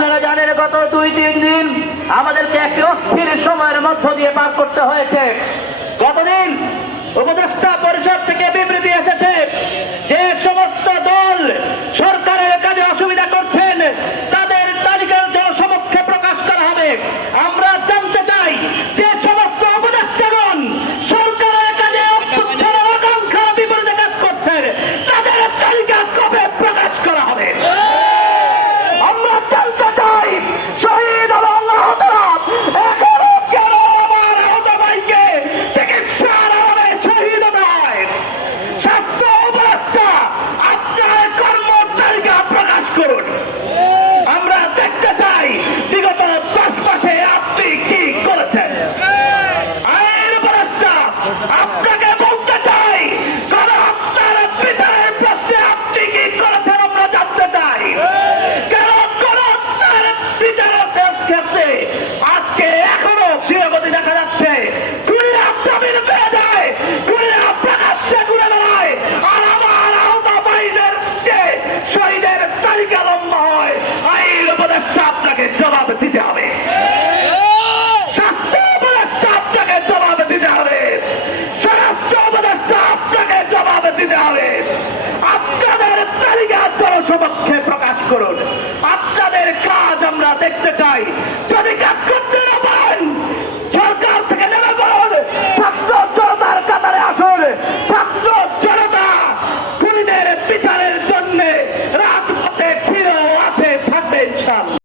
আপনারা জানেন গত 2-3 দিন আমাদেরকে একটি অস্থির সময়ের মধ্য দিয়ে পার করতে হয়েছে। গতদিন উপদেষ্টা পরিষদ থেকে বিবৃতি এসেছে যে সমস্ত দল সরকারের কাজে অসুবিধা করছেন তাদের তালিকা জনসমক্ষে প্রকাশ করা হবে। আমরা জানতে চাই যে সমস্ত উপদেষ্টাগণ সরকারের কাজে আকাঙ্ক্ষার বিপরীতে কাজ করছেন তাদের তালিকা কবে প্রকাশ করা হবে। আমরা জানতে চাই শহীদ এবং আহতরা এখনো কেন আমার আহত ভাইকে চিকিৎসার অভাবে শহীদ নয়। স্বাস্থ্য উপদেষ্টা আপনার কর্ম তালিকা প্রকাশ করুন। আমরা দেখতে চাই বিগত 10 মাসে আপনি কি করেছেন। আইন উপদেষ্টা আপনাকে বলতে চাই কারণ আপনার বিচারের প্রশ্নে আপনি কি করেছেন আমরা জানতে চাই। কেন কোন আপনার বিচারের ক্ষেত্রে আজকে এখনো ধীরগতি দেখা যাচ্ছে। খুনিরা জামিন পেয়ে যায়, খুনিরা প্রকাশ্যে ঘুরে বেড়ায়, আর আমার আহত ভাইদের যে শহীদের তালিকা লম্বা হয়। আইন উপদেষ্টা আপনাকে জবাব দিতে হবে। স্বাস্থ্য উপদেষ্টা আপনাকে জবাব দিতে হবে। স্বরাষ্ট্র উপদেষ্টা আপনাকে জবাব দিতে হবে। আপনাদের তালিকা জনসমক্ষে প্রকাশ করুন। আপনাদের কাজ আমরা দেখতে চাই। যদি